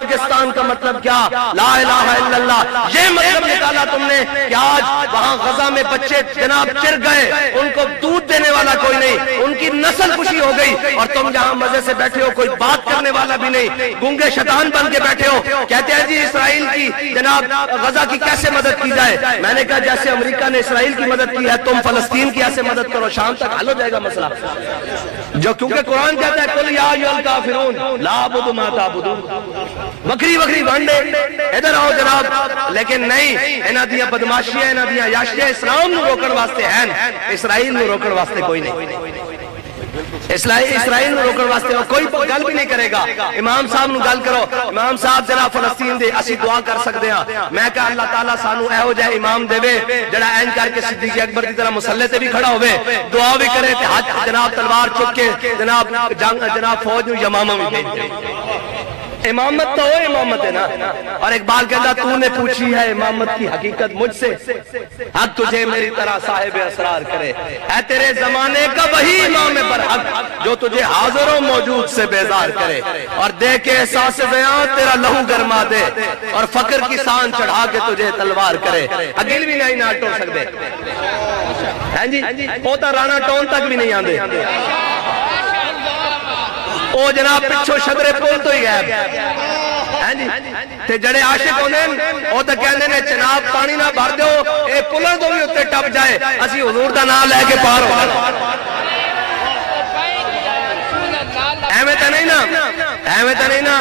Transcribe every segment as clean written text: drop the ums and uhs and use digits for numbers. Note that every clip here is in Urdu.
پاکستان کا مطلب کیا؟ لا الہ الا اللہ، یہ مطلب نکالا تم نے کہ آج وہاں غزہ میں بچے جناب چر گئے، ان کو دودھ دینے والا کوئی نہیں، ان کی نسل کشی ہو گئی، اور تم یہاں مزے سے بیٹھے ہو، کوئی بات کرنے والا بھی نہیں، گونگے شیطان بن کے بیٹھے ہو، کہتے ہیں جی اسرائیل کی جناب غزہ کی کیسے مدد کی جائے؟ میں نے کہا جیسے امریکہ نے اسرائیل کی مدد کی ہے تم فلسطین کی ایسے مدد کرو، شام تک حل ہو جائے گا مسئلہ۔ جو کیونکہ قرآن کہتا ہے قل یا ایھا الکافرون لا اعبد ما تعبدون، وکری وانڈے ادھر آؤ جناب، لیکن نہیں، انہاں دیاں بدماشیاں، انہاں دیاں عیاشیاں اسلام نو روکن واسطے ہیں، اسرائیل نو روکن واسطے کوئی نہیں، اسرائیل نو روکن واسطے کوئی گل بھی نہیں کرے گا۔ امام صاحب نو گل کرو، امام صاحب جناب فلسطین دے اسی دعا کر سکتے ہیں، میں کہا اللہ تعالیٰ سانو ایہو جہے امام دے جڑا این کر کے صدیق اکبر دی طرح مسلح تے بھی کھڑا ہوئے، دعا بھی کرے تے ہاتھ جناب تلوار چک کے جناب فوج نو یمامہ بھی بھیج دے۔ امامت تو وہ امامت ہے نا، اور اقبال کہتا تو نے پوچھی ہے امامت کی حقیقت مجھ سے، حق تجھے میری طرح صاحب اسرار کرے، اے تیرے زمانے کا وہی امام برحق جو تجھے حاضر و موجود سے بیزار کرے، اور دے کے احساس زیاں تیرا لہو گرما دے، اور فقر کی سان چڑھا کے تجھے تلوار کرے۔ اگل بھی نہیں نہ ٹو سکتے ہیں جی، پوتا رانا ٹون تک بھی نہیں آندے، او جناب پچھو شدرے پول تو ہی غائب، تے جڑے عاشق ہوندے او تے کہندے نے جناب پانی نہ بھر دیو، اے پلوں تو بھی اتنے ٹپ جائے، اسی حضور دا نام لے کے پار ہو جائے۔ ایویں تے نہیں نا،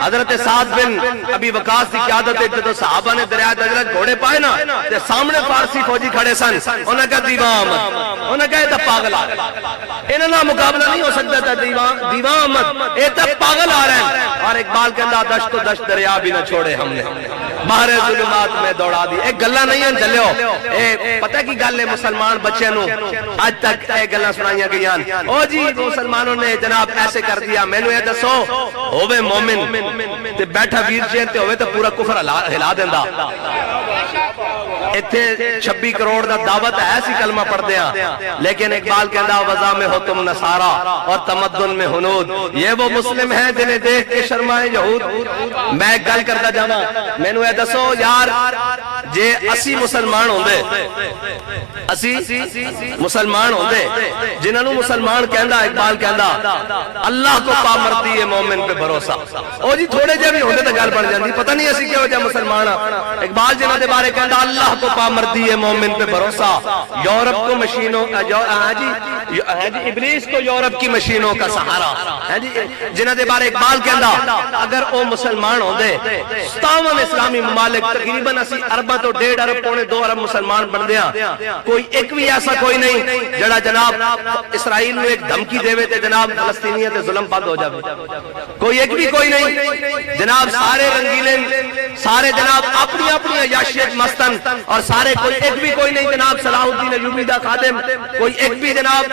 حضرت سعد بن ابی وقاص کی قیادت جدو صحابہ نے دریائے دجلہ گھوڑے پائے نا، تے سامنے فارسی فوجی کھڑے سن، انہوں نے کہا دیوان احمد، انہوں نے کہا یہ تا پاگل آ رہا ہے، انہوں نے مقابلہ نہیں ہو سکتا تھا، دیوان احمد یہ تا پاگل آ رہا ہے، اور اقبال کہندہ دشت و دشت دریا بھی نہ چھوڑے ہم نے، باہر ظلمات میں دوڑا دی۔ ایک گلہ نہیں ہیں چلے ہو، پتہ کی گل ہے مسلمان بچے نو آج تک ایک گلہ سنائیاں گئیاں، او جی مسلمانوں نے جناب ایسے کر دیا، میں نے یہ دسو ہووے مومن تے بیٹھا ویر چین تے ہوئے تے پورا کفر ہلا دیندہ، اتھے 26 کروڑ دا دعوت ہے ایسی کلمہ پڑھ دیا، لیکن اقبال کہندہ وضع میں ہو تم نصارہ اور تمدن میں ہنود، یہ وہ مسلم ہیں جنہیں دیکھ کے شرمائے یہود۔ میں گل کرتا جانا، میں نے یہ دسو یار جے اسی مسلمان ہوندے، اسی مسلمان ہوندے جنہاں نو مسلمان کہندہ، اقبال کہندہ اللہ کو پا مرتی ہے مومن پہ بھروسہ، او جی تھوڑے جے بھی ہوندے تو گل بن جاندی، پتہ نہیں اسی کیا ہو جائے مسلمان، اقبال جنہاں دے بارے کہندہ اللہ کو پا مرتی ہے مومن پہ بھروسہ، یورپ کو مشینوں ابلیس کو یورپ کی مشینوں کا سہارا، جنہاں دے بارے اقبال کہندہ اگر او مسلمان ہوندے 57 اسلامی ممالک تقریباً اسی ارباں تو 1.5 ارب پونے 2 ارب مسلمان بن دیا، کوئی ایک بھی ایسا کوئی نہیں جڑا جناب اسرائیل میں ایک دھمکی دے وے تے جناب فلسطینیت ظلم بند ہو جائے، کوئی ایک بھی کوئی نہیں جناب، سارے رنگیلے سارے جناب اپنی اپنی عیاشیت مستن، اور سارے کوئی ایک بھی کوئی نہیں جناب صلاح الدین ایوبی دا خادم، کوئی ایک بھی جناب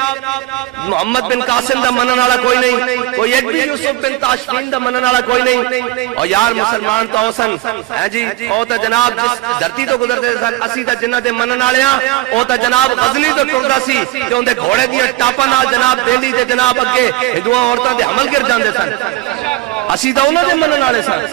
محمد بن قاسم دا منن والا کوئی نہیں، کوئی ایک بھی یوسف بن تاشفین دا منن والا کوئی نہیں، اور یار مسلمان تو حسن ہے جی، او تا جناب جس دھرتی تو گزرتے سن اسی تا جنہ دے منن والے ہاں، او تا جناب غزنی تو ٹردا سی تے اون دے گھوڑے دیاں ٹاپاں نال جناب دہلی تے جناب اگے ہندوؤں عورتاں دے حمل گر جاندے سن، اسی تا انہاں دے منن والے سن،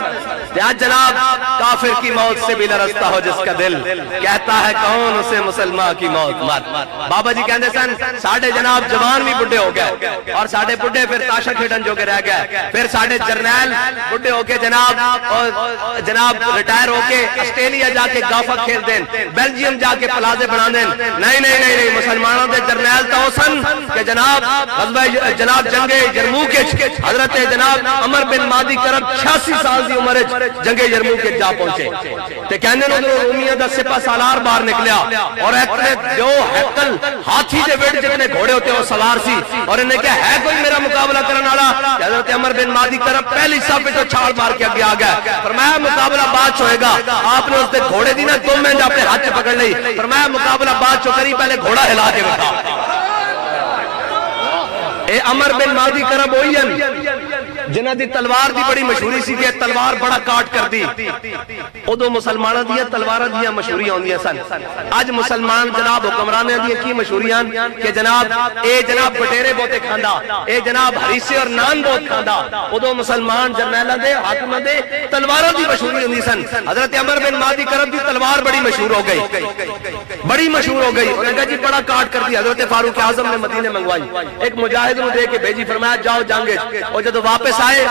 تے آج جناب کافر کی موت سے بھی لرزتا ہو جس کا دل، کہتا ہے کون اسے مسلمان کی موت مت۔ بابا جی کہندے سن ساڈے جناب جوان بھی بڈھے ہو گئے، اور ساڈے بڈھے پھر تاشا کھیڈن جو کے رہ گئے، پھر ساڈے جرنیل بڈھے ہو کے جناب ریٹائر ہو کے آسٹریلیا جا کے گافا کھیل دیں، بیلجیم جا کے پلازے بنا دیں، نہیں مسلمانوں دے جرنیل تو سن کہ جناب جنگ یرموک حضرت جناب عمر بن مادی کرب 86 سال دی عمر جنگ یرموک کے جا پہنچے، تے کہنے نو رومیہ دا سپہ سالار باہر نکلیا، اور ایک جو ہیکل ہاتھی دے ویٹ جتنے گھوڑے ہوتے وہ سوار سی، اور انہیں کہا ہے کوئی میرا مقابلہ کرنے والا، حضرت عمر بن مادی کرب پہلی صف تو چھال مار کے آگے آ گیا، فرمایا مقابلہ بعد ہوئے گا، آپ نے اس دے گھوڑے دی نا 2 منٹ اپنے ہاتھ پکڑ لی، فرمایا مقابلہ بعد کری، پہلے گھوڑا ہلا کے بیٹھا۔ اے عمر بن مادی کرب ہوئی ہیں جنہاں دی تلوار دی بڑی مشہوری سی کہ تلوار بڑا کاٹ کر دی، ادو مسلمانہ دیا تلوارہ دیا مشہوریاں ہوندیاں سن۔ آج مسلمان جناب حکمرانیاں دیا کی مشہوریاں کہ جناب اے جناب بٹیرے بہتے کھاندا، اے جناب ہریسے اور نان بہت کھاندا، ادو مسلمان جرنیلہ دے حاکمہ دے تلوارہ دی مشہوری ہوندی سن۔ حضرت عمر بن مادی کرب دی تلوار بڑی مشہور ہو گئی، بڑی مشہور ہو گئی، انہوں نے کہا جی بڑا کاٹ کر دی۔ حضرت فاروق اعظم نے مدینے منگوائی، ایک مجاہد نو دے کے بھیجی، فرمایا جاؤ جنگے، اور جب واپس آئے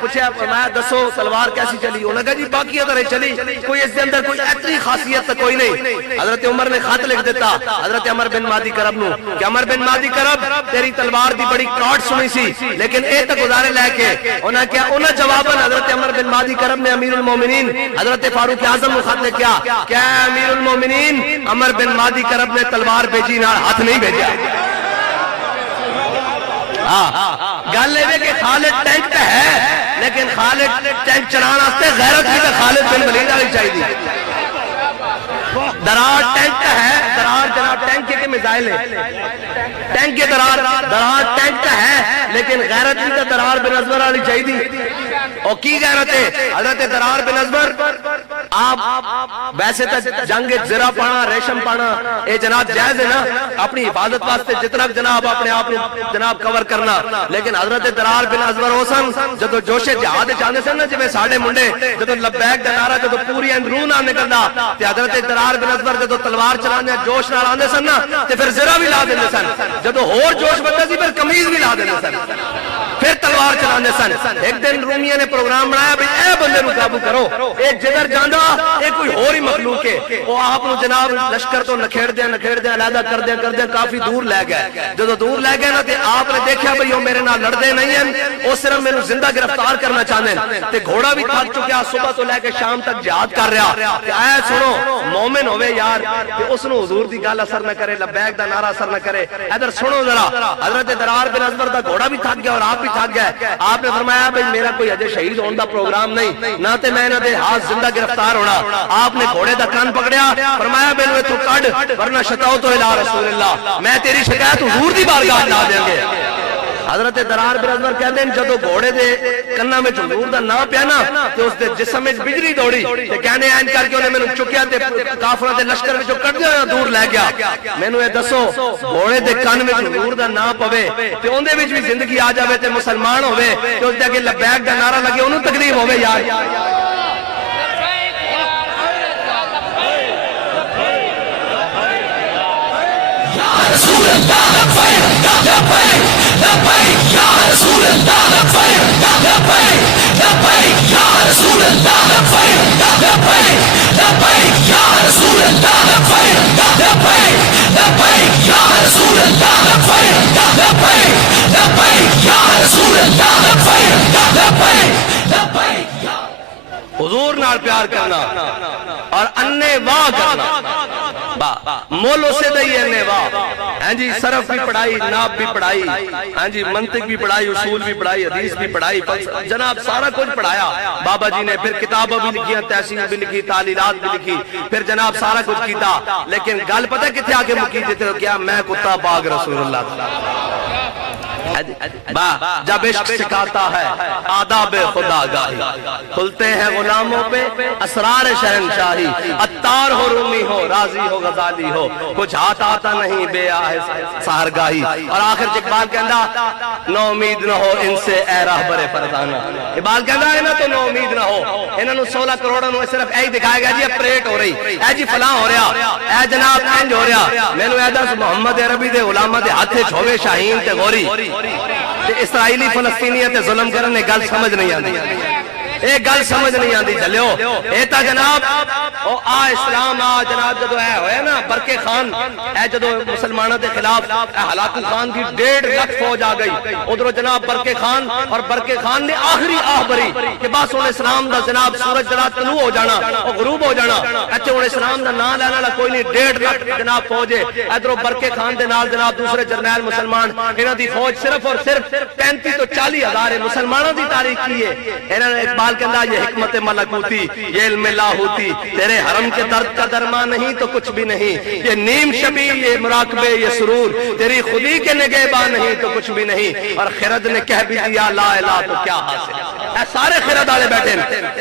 پوچھا فرمایا دسو تلوار کیسی چلی؟ انہوں نے کہا جی باقی طرح چلی، کوئی اس کے اندر کوئی اتنی خاصیت تو کوئی نہیں۔ حضرت عمر نے خط لکھ دیتا حضرت عمر بن مادی کرب نو کہ عمر بن مادی کرب تیری تلوار دی بڑی کاٹ سنی سی لیکن اے تک گزارے لے کے انہاں کیا انہاں جواباً حضرت عمر بن مادی کرب نے امیر المومنین حضرت فاروق اعظم کو خط لکھا کیا امیر المومنین عمر بن مادی کرب نے تلوار بھیجی نال ہاتھ نہیں بھیجا۔ گل ہے کہ خالد ٹینک تے ہے لیکن خالد ٹینک چلان واسطے غیرت بھی تے خالد بن ولید والی چاہیے۔ درار ٹینک ہے، درار جناب ٹینک کے میزائل ہے، ٹینک کے درار ٹینک ہے لیکن غیرت بھی تے درار بن ازور والی چاہیے۔ اور کی غیرت ہے حضرت درار بن ازور؟ آپ ویسے تو جنگ زرہ پانا ریشم پانا اے جناب جائز ہے نا، اپنی حفاظت واسطے جتنا جناب اپنے آپ جناب کور کرنا، لیکن حضرت درار بن ازور ہو سن جدو جوش جہاد چاہتے سن نا جی ساڑھے منڈے جدو لبیک دا نعرہ جدو پوری اندروں نہ نکلدا تے حضرت درار بن ازور جدو تلوار چلانے جوش نال آندے سن نا تے پھر زرہ بھی لا دیندے سن، جدو ہور جوش بڑھدا سی پھر قمیض بھی لا دیندے سن، پھر تلوار چلانے سن۔ ایک دن رومیہ نے پروگرام بنایا بھی اے بندے نو قابو کرو، اے جدر جاندا اے کوئی اور ہی مخلوق ہے، وہ آپ نو جناب لشکر تو نکھیڑ دیں علیحدہ کر دیں کافی دور لے گئے۔ جدو دور لے گئے نا تے آپ نے دیکھا بھئی وہ میرے نال لڑدے نہیں ہیں، وہ صرف میں زندہ گرفتار کرنا چاہتے ہیں، تے گھوڑا بھی تھک چکیا صبح تو لے کے شام تک جہاد کر رہا کہ اے سنو مومن ہوئے یار کہ اس نو حضور دی گل اثر نہ کرے، لبیک دا نعرہ اثر نہ کرے، ادھر سنو ذرا حضرت درار بن ازور دا گھوڑا بھی تھک گیا اور آپ بھی تھک گئے۔ آپ نے فرمایا بھئی میرا کوئی اجے شہید ہونے دا پروگرام نہیں نہ تے میں نہ دے ہاتھ زندہ گرفتار ہونا۔ آپ نے گھوڑے دا کان پکڑیا، فرمایا میں نے تو کڈ ورنہ شکاوت تو الی رسول اللہ، میں تیری شکایت حضور دی بارگاہ لا دیں گے۔ حضرت درار بن ازور کہتے ہیں جدو گھوڑے دے کناں وچ حضور دا نام پیا نا تے اس دے جسم وچ بجلی دوڑی تے کہنے این کر کے انہیں مینوں چکیا تے کافراں دے لشکر وچوں کڈ دیا دور لے گیا۔ مینوں اے دسو گھوڑے دے کان وچ حضور دا نام پوے تے اون دے وچ بھی زندگی آ جاوے تے مسلمان ہوے تے اس دے اگے لبیک دا نعرہ لگے اونوں تکلیف ہوے یار۔ رسول اللہ لبیک لبیک لبیک یا رسول اللہ لبیک لبیک لبیک یا رسول اللہ لبیک لبیک لبیک یا رسول اللہ لبیک لبیک لبیک یا رسول اللہ لبیک لبیک لبیک یا رسول اللہ لبیک لبیک لبیک۔ حضور نال پیار کرنا اور انے واہ کرنا مول اسے دئی انے واہ، ہاں جی صرف بھی پڑھائی، ناب بھی پڑھائی، ہاں جی منطق بھی پڑھائی، اصول بھی پڑھائی، حدیث بھی پڑھائی، جناب سارا کچھ پڑھایا بابا جی نے، پھر کتابیں بھی لکھی، تحصیل بھی لکھی، تعلیلات بھی لکھی، پھر جناب سارا کچھ کیتا، لیکن گل پتہ کتنے آگے مکی دیتے ہو کیا میں کتا پاک رسول اللہ جب عشق سکھاتا ہے آداب خدا گاہی، کھلتے ہیں غلاموں پہ اسرار شہنشاہی، عطار ہو رومی ہو راضی ہو غزالی ہو، کچھ ہاتھ آتا نہیں بے آہ سہرگاہی۔ اور آخر اقبال کہندا نو امید نہ ہو ان سے اے راہبر فرزانہ، اقبال کہندا ہے نا تو نو امید نہ ہو، انہوں نے 16 کروڑوں نے صرف ایک دکھائے گا جی اپریٹ ہو رہی، اے جی فلاں ہو رہا، اے جناب انج ہو رہا، میں نے دس محمد عربی دے علماء دے ہاتھے چھوے شاہین تے غوری اسرائیلی فلسطینیت ظلم کرنے گل سمجھ نہیں آتی، ایک گل سمجھ نہیں آتی چلیو اے تا جناب او آ اسلام آ جناب جدو اے ہوئے نا برکے خان اے جدو مسلمانہ دے خلاف اے ہلاکو خان کی 1.5 لاکھ فوج آ گئی ادھرو جناب برکے خان، اور برکے خان نے آخری آہ بری کہ بس ان اسلام دا جناب سورج جناب طلوع ہو جانا اور غروب ہو جانا، اچھے ان اسلام دا نام لینا لا کوئی نہیں، 1.5 لاکھ جناب فوج ہے ادھرو برکے خان دے نال جناب دوسرے جرنیل مسلمان، انہاں دی فوج صرف اور صرف 35 تو 40 ہزار ہے، مسلمانوں دی تاریخ کی ہے۔ انہاں نے اقبال کہندا یہ حکمت ملکوتی یہ علم لاہوتی تیرے حرم کے درد کا درما نہیں تو کچھ بھی نہیں یہ نیم شبی یہ مراقبے یہ سرور تیری خودی کے نگہباں نہیں تو کچھ بھی نہیں اور خرد نے کہہ بھی دیا لا الہ تو کیا حاصل اے سارے خرد والے بیٹھے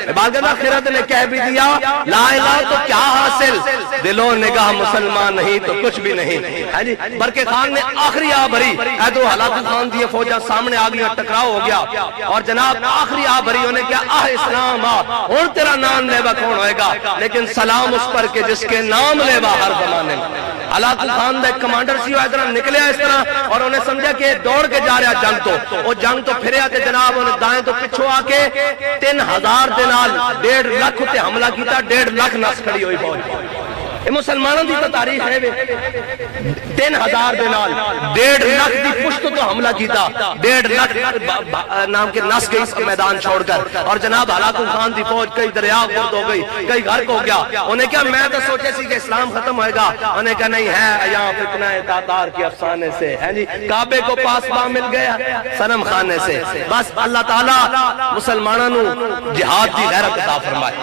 اقبال کہندا خرد نے کہہ بھی دیا لا الہ تو کیا حاصل دلوں نگاہ مسلمان نہیں تو کچھ بھی نہیں ہے جی برکے خان نے آخری آ بھری اے تو ہلاکو خان دی فوجاں سامنے آ گئی ٹکراؤ ہو گیا اور جناب آخری آ بھری انہیں کیا اسلام ہن تیرا نام لیوا کون ہوئے گا لیکن سلام اس پر کہ جس کے نام لیوا ہر زمانے میں ہلاکو خان دا ایک کمانڈر سی وہ ادھر نکلیا اس طرح اور انہیں سمجھا کہ دوڑ کے جا رہا جنگ تو وہ جنگ تو پھریا تے جناب انہیں دائیں تو پچھو آ کے 3000 دے نال 1.5 لاکھ تے حملہ کیتا 1.5 لاکھ نس کھڑی ہوئی فوج یہ مسلمانوں دی تو تاریخ ہے 3000 دے نال 1.5 لاکھ دی پشت تو حملہ کیتا 1.5 لاکھ نام کے نس گئی اس میدان چھوڑ کر اور جناب ہلاکو خان دی فوج کئی دریا گرد ہو گئی کئی غرق ہو گیا انہیں کیا میں تو سوچے سی کہ اسلام ختم ہوئے گا انہیں کہا نہیں ہے یہاں فتنہ تاتار کے افسانے سے ہے جی کعبے کو پاسباں مل گیا صنم خانے سے بس اللہ تعالیٰ مسلمانوں جہاد دی غیرت عطا فرمائے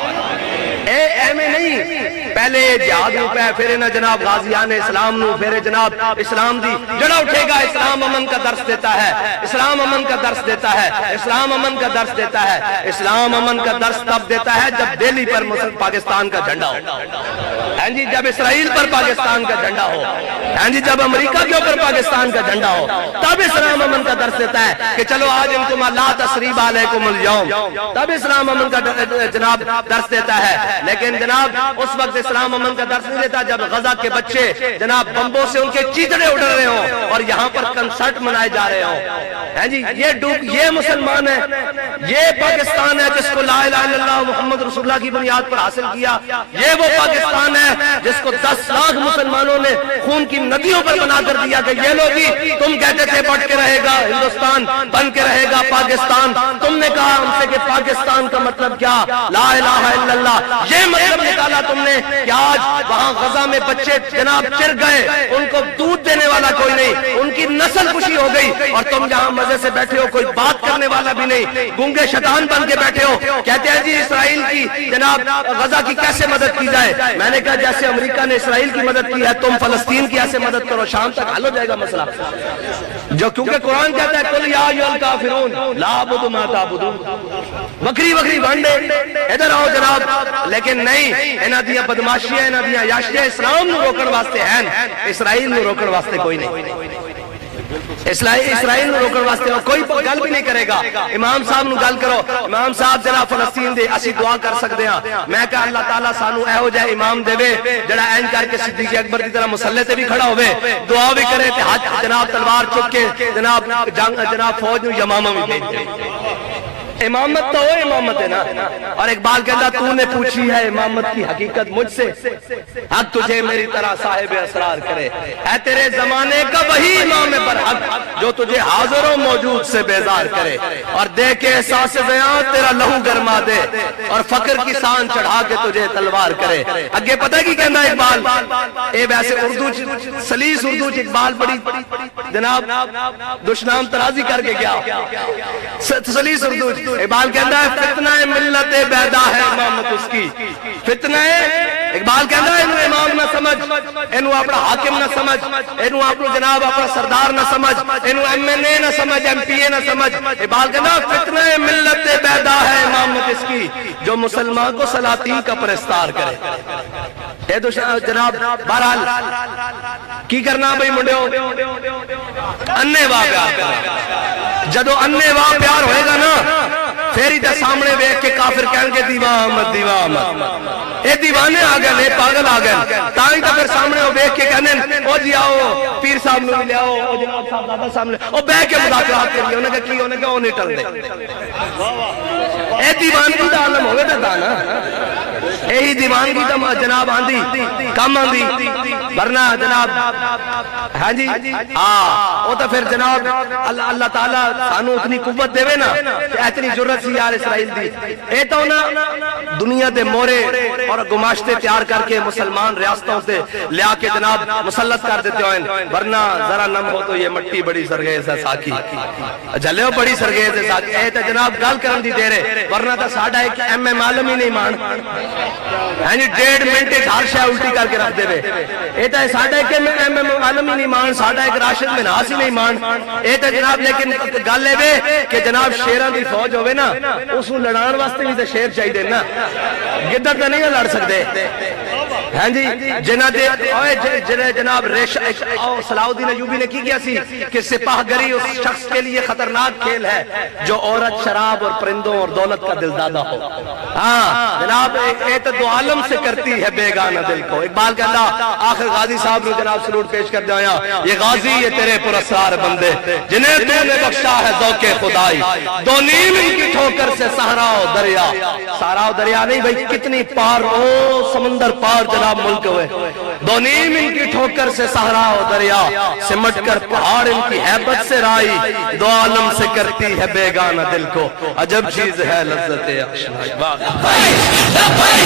اے میں نہیں پہلے جہاد نو پہ پھر نہ جناب غازیان اسلام نو پھر جناب اسلام دی جڑا اٹھے گا اسلام امن کا درس دیتا ہے اسلام امن کا درس دیتا ہے اسلام امن کا درس دیتا ہے اسلام امن کا درس تب دیتا ہے جب دہلی پر پاکستان کا جھنڈا ہو ہاں جی جب اسرائیل پر پاکستان کا جھنڈا ہو ہاں جی جب امریکہ کے اوپر پاکستان کا جھنڈا ہو تب اسلام امن کا درس دیتا ہے کہ چلو آج انکم لا تثریب علیکم اليوم تب اسلام امن کا جناب درس دیتا ہے لیکن جناب اس وقت اسلام امن کا درس نہیں دیتا جب غزہ کے بچے جناب بمبوں سے ان کے چیتڑے اڑ رہے ہوں اور یہاں پر کنسرٹ منائے جا رہے ہوں ہے جی یہ مسلمان ہے یہ پاکستان ہے جس کو لا الہ الا اللہ محمد رسول اللہ کی بنیاد پر حاصل کیا یہ وہ پاکستان ہے جس کو 10 لاکھ مسلمانوں نے خون کی ندیوں پر بنا کر دیا کہ یہ لوگی تم کہتے تھے بٹ کے رہے گا ہندوستان بن کے رہے گا پاکستان تم نے کہا ہم سے کہ پاکستان کا مطلب کیا لا الہ الا اللہ یہ مطلب نکالا تم نے کہ آج وہاں غزہ میں بچے جناب چر گئے ان کو دودھ دینے والا کوئی نہیں ان کی نسل کشی ہو گئی اور تم جہاں مزے سے بیٹھے ہو کوئی بات کرنے والا بھی نہیں گونگے شیطان بن کے بیٹھے ہو کہتے ہیں جی اسرائیل کی جناب غزہ کی کیسے مدد کی جائے میں نے کہا جیسے امریکہ نے اسرائیل کی مدد کی ہے تم فلسطین کی ایسے مدد کرو شام تک حل ہو جائے گا مسئلہ جو کیونکہ قرآن کہتا ہے قل یا ایھا الکافرون لا اعبد ما تعبدون بکری بکری بانڈے ادھر آؤ جناب لیکن نہیں انہاں دیاں بدماشیاں انہاں دیاں عیاشیاں اسلام نو روکن واسطے ہیں اسرائیل نو روکن واسطے کوئی نہیں اسرائیل نو روکن واسطے کوئی گل بھی نہیں کرے گا امام صاحب نو گل کرو امام صاحب جناب فلسطین دے اسی دعا کر سکتے ہیں میں کہا اللہ تعالیٰ سانو ایہو جائے امام دے جڑا این کر کے صدیق اکبر دی طرح مسلح تے بھی کھڑا ہوئے دعا بھی کرے تے ہاتھ جناب تلوار چک کے جناب فوج نو یمامہ بھی بھیج دے امامت تو وہ امامت ہے نا اور اقبال کہتا تو نے پوچھی ہے امامت کی حقیقت مجھ سے حق تجھے میری طرح صاحب اسرار کرے اے تیرے زمانے کا وہی امام برحق جو تجھے حاضر و موجود سے بیزار کرے اور دے کے احساس زیاں تیرا لہو گرما دے اور فقر کی سان چڑھا کے تجھے تلوار کرے اگے پتہ کی کہنا اقبال اے ویسے اردو سلیس اردو اقبال بڑی جناب دشنام ترازی کر کے گیا سلیس اردو اقبال کہتا ہے فتنہ ملت بیدا ہے امامت اس کی فتنہ اقبال کہتا ہے انہوں امام نہ سمجھ انہوں اپنا حاکم نہ سمجھ انہوں اپنا جناب اپنا سردار نہ سمجھ انہوں ایم این اے نہ سمجھ ایم پی اے نہ سمجھ اقبال کہتا ہے فتنہ ملت بیدا ہے امامت اس کی جو مسلمان کو سلاطین کا پرستار کرے اے تو جناب بہرحال کی کرنا بھئی منڈیوں اننے واہ پیار کرنا جدو اننے واہ پیار ہوئے گا نا پھر ادھر سامنے بیٹھ کے کافر کہیں گے دیواں احمد اے دیوانے آ گئے لے پاگل آ گئے تاں تو پھر سامنے وہ بیٹھ کے کہنے او جی آؤ پیر صاحب نو ملے آؤ او جناب صاحب دادا سامنے او بیٹھ کے مذاکرات کر لیا انہیں کہا کی انہیں کہا وہ نہیں ٹل دے اے دیوانگی دا عالم ہوئے تے دانا یہی دیوانگی دا جناب آندھی کم آندھی ورنہ جناب ہاں جی وہ تو پھر جناب اللہ تعالیٰ سانو اتنی قوت دے نا کہ اتنی جرت سی یار اسرائیل دی اے تو نا دنیا دے مورے اور گماشتے تیار کر کے مسلمان ریاستوں سے لیا کے جناب مسلط کر دیتے ہیں، ورنہ ذرا نم ہو تو یہ مٹی بڑی سرگیز ہے ساکی جلے ہو بڑی سرگیز ہے ساکی اے تے جناب گل کرن دی دے رہے، ورنہ تا ساڈا ایک ایم ایم عالم ہی نہیں مان ہاں جی 1.5 منٹ ہر شے الٹی کر کے رکھ دے وے، اے تے ساڈا ایک ایم ایم عالم ہی نہیں مان، ساڈا ایک راشد منہاس ہی نہیں مان، اے تے جناب لیکن گل اے وے کہ جناب شیراں دی فوج ہوے نا اس نوں لڑان واسطے بھی تے شیر چاہیے نا، گدڑ تے نہیں لڑ سکدے ہاں جی جنہ دے جناب صلاح الدین ایوبی نے کی کیا سی کہ سپاہ گری اس شخص کے لیے خطرناک کھیل ہے جو عورت شراب اور پرندوں اور دولت کا دلدادہ ہو، ہاں جناب ایت دو عالم سے کرتی ہے بیگانہ دل کو۔ اقبال کہتا آخر غازی صاحب نے جناب سلوٹ پیش کر دیا، یہ غازی یہ تیرے پراسرار بندے جنہیں تو نے بخشا ہے ذوق خدائی، دو نیم ان کی ٹھوکر سے صحرا و دریا، صحرا و دریا نہیں بھائی کتنی پار او سمندر پار جناب ملک ہوئے، دو نیم ان کی ٹھوکر سے صحرا و دریا، سمٹ کر پہاڑ ان کی ہیبت سے رائی، دو عالم سے کرتی ہے بیگانہ دل کو، عجب چیز ہے لذت آشنائی۔